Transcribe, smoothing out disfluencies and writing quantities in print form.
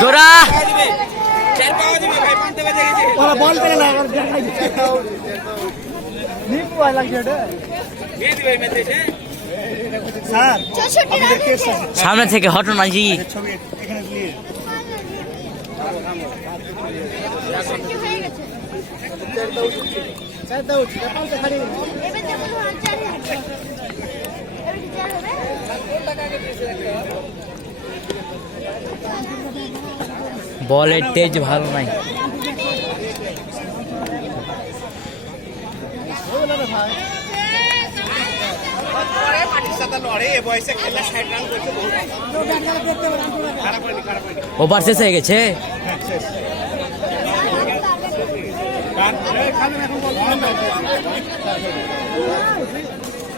জোড়া বল পেলে না সামনে থেকে হটো না জি। ছবি এখানে দিয়ে বলের তেজ ভালো নাই। ওভার শেষ হয়ে গেছে। এখন